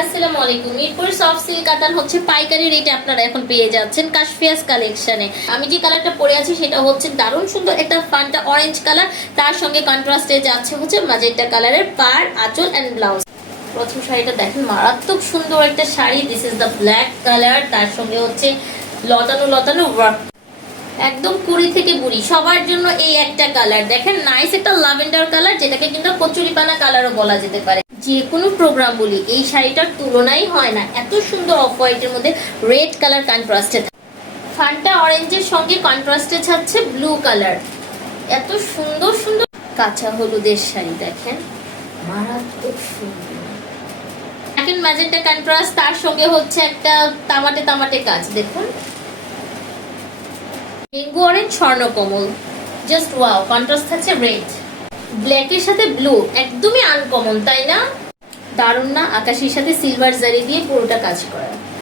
আসসালামু আলাইকুম। Mirpur soft silk কাতান হচ্ছে পাইকারি রেটে আপনারা এখন পেয়ে যাচ্ছেন কাশফিয়াস কালেকশনে। আমি যে কালারটা পরে আছি সেটা হচ্ছে দারুণ সুন্দর একটা ফান্টা অরেঞ্জ কালার, তার সঙ্গে কন্ট্রাস্টে যাচ্ছে হচ্ছে ম্যাজেন্টা কালারের পাড়, আঁচল এন্ড ব্লাউজ। প্রথম শাড়িটা দেখেন, মারাত্মক সুন্দর একটা sari. This is the black colour, তার সঙ্গে হচ্ছে লতানো লতানো ওয়ার্ক। একদম কুড়ি থেকে বুড়ি সবার জন্য এই একটা কালার। দেখেন নাইস একটা ল্যাভেন্ডার কালার, যেটাকে কিন্তু কচুরিপানা কালারও বলা যেতে পারে। যে কোনো প্রোগ্রাম বলি এই শাড়িটার তুলনাই হয় না। এত সুন্দর অফ হোয়াইটের মধ্যে রেড কালার কন্ট্রাস্টে, ফান্টা অরেঞ্জের সঙ্গে কন্ট্রাস্টে ছাড়ছে ব্লু কালার। এত সুন্দর সুন্দর কাঁচা হলুদের শাড়ি দেখেন, মারাত্মক সুন্দর। দেখেন ম্যাজেন্টা কন্ট্রাস্ট, তার সঙ্গে হচ্ছে একটা তামাটে তামাটে কাজ। দেখুন dengue orange Swarnakamal, just wow. Contrast থাকছে রেড, ব্ল্যাকের সাথে ব্লু, একদমই আনকমন তাই না? দারুণ না? আকাশের সাথে সিলভার জারি দিয়ে পুরোটা কাজ করা।